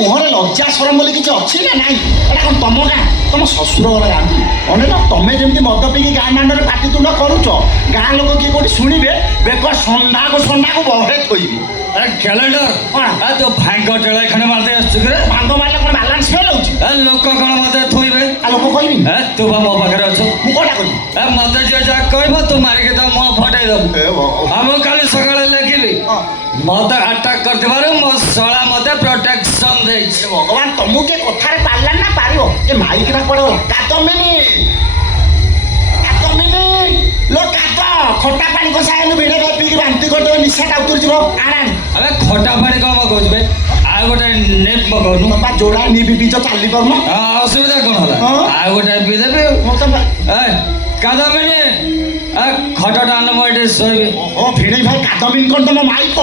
ମୁହଁରେ ଲଜ୍ଜା ସରମ ବୋଲି କିଛି ଅଛି ନା ନାଇଁ? ଏଇଟା କ'ଣ ତମ ଗାଁ, ତମ ଶ୍ୱଶୁର ଘର ଗାଁ? ଅନେକ ତମେ ଯେମିତି ମଦ ପିଇକି ଗାଁ ଦାଣ୍ଡରେ ପାଟିତୁଣ୍ଡ କରୁଛ, ଗାଁ ଲୋକ କିଏ କୋଉଠି ଶୁଣିବେ, ବେକ ସନ୍ଧାକୁ ବହରେ ଥୋଇବି। আরে ক্যালেন্ডার କ'ଣ তো ভাগ্য টেলা এখানে মারতে আসছো কি রে? ଭାଙ୍ଗ ମାରିଲେ କ'ଣ ବାଲାନ୍ସ ଫେଲ୍ ହେଉଛି? লোক কোন মতে থইবে? ଆଉ ଲୋକ କହିବି তু বা মো পাখে অছ ମୁଁ ক'ଟା କରିବି? মতে যে যা কইব তু মারিকে তা মো ফটাই দেব। ଏ ଭଗବାନ। আমি কালি সকালে লেখিবি ହଁ। মতে আটাক করতেবারু মো শলা মতে প্রোটেকশন দেইছি। ଏ ଭଗବାନ ତମକୁ କିଏ କଥାରେ ପାରିଲାନି ନା ପାରିବ? ଏ ମାଇକିନା କୁଆଡ଼େ ଗଲା? କାଦମ୍ବିନୀ ଲୋ କାଦ, ଖଟା ପାଣି କଷା ହେଲୁ ଭିଡ଼େ ପିଇକି ବାନ୍ତି କରିଦେବେ, ନିଶାଟା ଉତୁରିଯିବ। ଆଣାଣି আরে খটা পানি কম কইবে আর গোটে নেপ মগনু ବାପା ଯୋଡ଼ା ନିବି ପିଇଛ ଚାଲି ପାରୁନ? অসুবিধা কোন হলা হ্যাঁ। আর গোটে পি দেবে। ମୁଁ ତ কাদামিনি খটাটা আনলে মই এটি শোইবে। ଓ ଭିଣେଇ ଭାଇ କାଦମ୍ବିନୀ କ'ଣ ତମ ମାଇକ?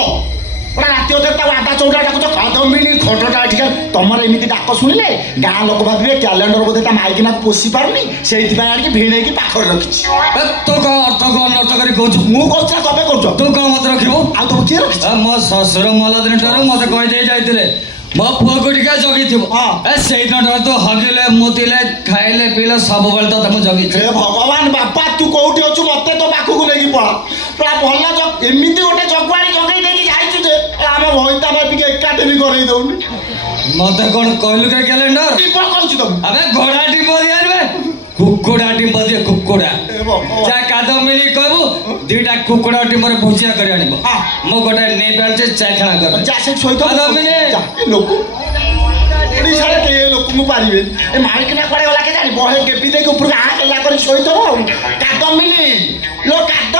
ପୁରା ରାତି ଅଧରେ ତାକୁ ଆଟା ଚଉଟା ଡାକୁଛ କାଦମ୍ବିନୀ ଖଟଟା ଏଠିକା। ତମର ଏମିତି ଡାକ ଶୁଣିଲେ ଗାଁ ଲୋକ ଭାବିବେ କ୍ୟାଲେଣ୍ଡର ବୋଧେ ତା ମାଇକିନାକୁ ପୋଷି ପାରୁନି, ସେଇଥିପାଇଁ ଆଣିକି ଭିଣେଇକି ପାଖରେ ରଖିଛି। তু কম অর্থ কম নষ্ট করে কହୁଛୁ ମୁଁ କହୁଛି ନା ତମେ କରୁଛ? তু কম মত রখিবু। ଆଉ ତମକୁ କିଏ ରଖିଛି? ମୋ ଶ୍ୱଶୁର ମଲା ଦିନଠାରୁ ମତେ କହିଦେଇ ଯାଇଥିଲେ ମୋ ପୁଅକୁ ଟିକେ ଜଗିଥିବ। ହଁ। ସେଇ ଦିନଠାରୁ ତୁ ହଗିଲେ ମୁତିଲେ ଖାଇଲେ ପିଇଲେ ସବୁବେଳେ ତତେ ମୁଁ ଜଗିଛି। ହେ ଭଗବାନ ବାପା, ତୁ କୋଉଠି ଅଛୁ? ମତେ ତୋ ପାଖକୁ ନେଇକି ପଳା। ପୁରା ଭଲ ଏମିତି ଗୋଟେ ଜଗୁଆଳି ଜଗେଇ ଦେଇକି ଯାଇଛୁ ଯେ ଆମେ ଭଇତା ଭାବିକି ଏକାଠି ବି କରେଇ ଦଉନି। ମତେ କଣ କହିଲୁ କେ କ୍ୟାଲେଣ୍ଡର? କି କ'ଣ କରୁଛୁ ତମେ? ଆବେ ଘୋଡ଼ା ଟିମ୍ବ ଦିଆଯିବେ କୁକୁଡ଼ା ଟିମ୍ବ ଦିଏ କୁକୁଡ଼ା। ଏ ଭଗବାନ। ଯା କାଦମ୍ବିନୀ କହିବୁ ଦିଟା କୁକୁଡ଼ା ଟିମ୍ବରେ ଭୁଜିଆ କରି ଆଣିବ। ହଁ। ମୁଁ ଗୋଟେ ନେଇ ପାରୁଛି ଚାଖଣା କର। ଯା ସେଠି ଶୋଇଥ। କାଦମ୍ବିନୀ। ଏ ଲୋକ ଓଡ଼ିଶାରେ କେହି ଲୋକଙ୍କୁ ପାରିବେନି। ଏ ମାଇକିନା କୁଆଡ଼େ ଗଲା କେଜାଣି? ବହେ ଗେପି ଦେଇକି ଉପରକୁ ଆଁ କେଲା କରି ଶୋଇଥବ ଆଉ। କାଦମ୍ବିନୀ ଲୋ କାଦ,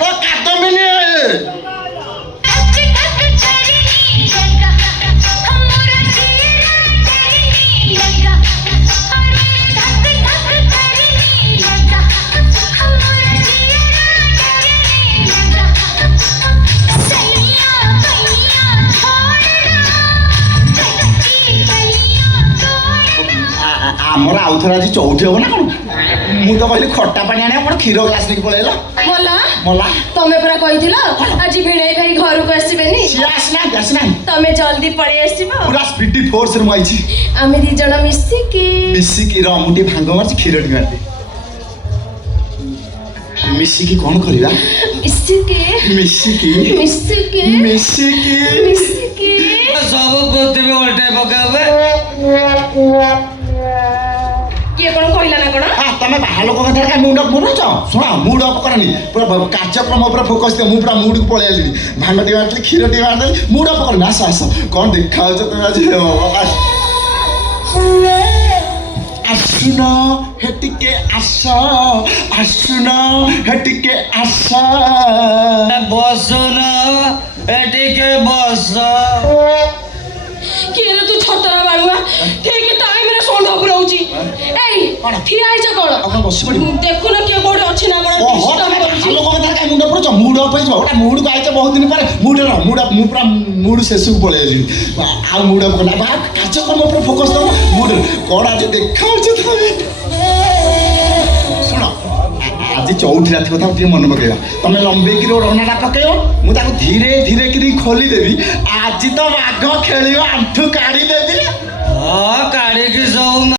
ଲୋ କାଦମ୍ବିନୀ। ଆମର ଆଉଥରେ ଆଜି ଚଉଠି ହବ ନା କ'ଣ? ମୁଁ ତ କହିଲି ଖଟା ପାଣି ଆଣିବା, ଆପଣ କ୍ଷୀର ଗ୍ଲାସ ନେଇକି ପଳେଇଲ। ମଲା ମଲା ତମେ ପରା କହିଥିଲ ଆଜି ଭିଣେଇ ଭାଇ ଘରକୁ ଆସିବେନି। ସିଏ ଆସିନାହାନ୍ତି ଆସିନାହାନ୍ତି। ତମେ ଜଲ୍ଦି ପଳେଇ ଆସିବ। ପୁରା ସ୍ପିଡି ଫୋର୍ସରେ ମୁଁ ଆଇଛି। ଆମେ ଦି ଜଣ ମିଶିକି ମିଶିକି ର ମୁଁ ଟିକେ ଭାଙ୍ଗ ମାରିଛି, କ୍ଷୀର ଟିକେ ମାରିଦିଏ। ମିଶିକି କ'ଣ କରିବା? ମିଶିକି ମିଶିକି ମିଶିକି ମିଶିକି ମିଶିକି ସବୁ ପୃଥିବୀ ଓଲଟେଇ ପକେଇବେ। କିଏ କ'ଣ କହିଲା ନା କ'ଣ? ତମେ ବାହାର ଲୋକ କଥାରେ କାଇଁ ମୁଣ୍ଡ ପୁରଉଛ? ଶୁଣ, ମୁଡ ଅଫ୍ କରନି, ପୁରା କାର୍ଯ୍ୟକ୍ରମ ଉପରେ ଫୋକସ୍ ଦିଅ। ମୁଁ ପୁରା ମୁଡକୁ ପଳେଇ ଆସିଲି। ଭାଙ୍ଗ ଟିକେ ମାରିଥିଲି, କ୍ଷୀର ଟିକେ ମାରିଦେଲି, ମୁଡ ଅଫ୍ କରନି। ଆସ ଆସ, କ'ଣ ଦେଖାଯାଉଛ ତମେ ଆଜି? ଆସୁନ ହେ ଟିକେ ଆସ, ଆସୁନ ହେ ଟିକେ ଆସ। ବସୁନ ଏଟିକେ ବସ। କିଏ ରେ ତୁ ଛତରା ବାଳୁଆ? ଠିକ ଟାଇମରେ ଷଣ୍ଢ ପୁରଉଛି। ଏଇ କ'ଣ? ଠିଆ ହେଇଛ କ'ଣ? ଆଉ କ'ଣ ବସି ପଡ଼ିବ? ଦେଖୁନ କିଏ କୋଉଠି ଅଛି ନା କ'ଣ? ଓହୋ, disturb ତମେ କରୁଛି। ବାହାର ଲୋକ କଥାରେ କାଇଁ ମୁଣ୍ଡ ପୁରଉଛ? ମୁଡ ଅଫ୍ ହେଇଯିବ। ଗୋଟେ ମୁଡକୁ ଆଇଛ ବହୁତ ଦିନ ପରେ, ମୁଡର ମୁଁ ପୁରା ମୁଡ ଶେଷକୁ ପଳେଇ ଆସିଲି। ଆଉ ମୁଡ ଅଫ୍ କଲା। କାର୍ଯ୍ୟକ୍ରମ ଉପରେ ଫୋକସ୍ ଦବ। ମୁଡ କ'ଣ ଆଜି ଦେଖାଉଛି ତମେ? ଶୁଣ, ଆଜି ଚଉଠି ରାତି କଥା ଟିକେ ମନେ ପକେଇବା। ତମେ ଲମ୍ବେଇକି ଓଢ଼ଣାଟା ପକେଇବ, ମୁଁ ତାକୁ ଧୀରେ ଧୀରେ କିରି ଖୋଲିଦେବି। ଆଜି ତ ବାଘ ଖେଳିବ, ଆଣ୍ଠୁ କାଢ଼ିଦେବି। ହଁ କାଢିକି ସବୁ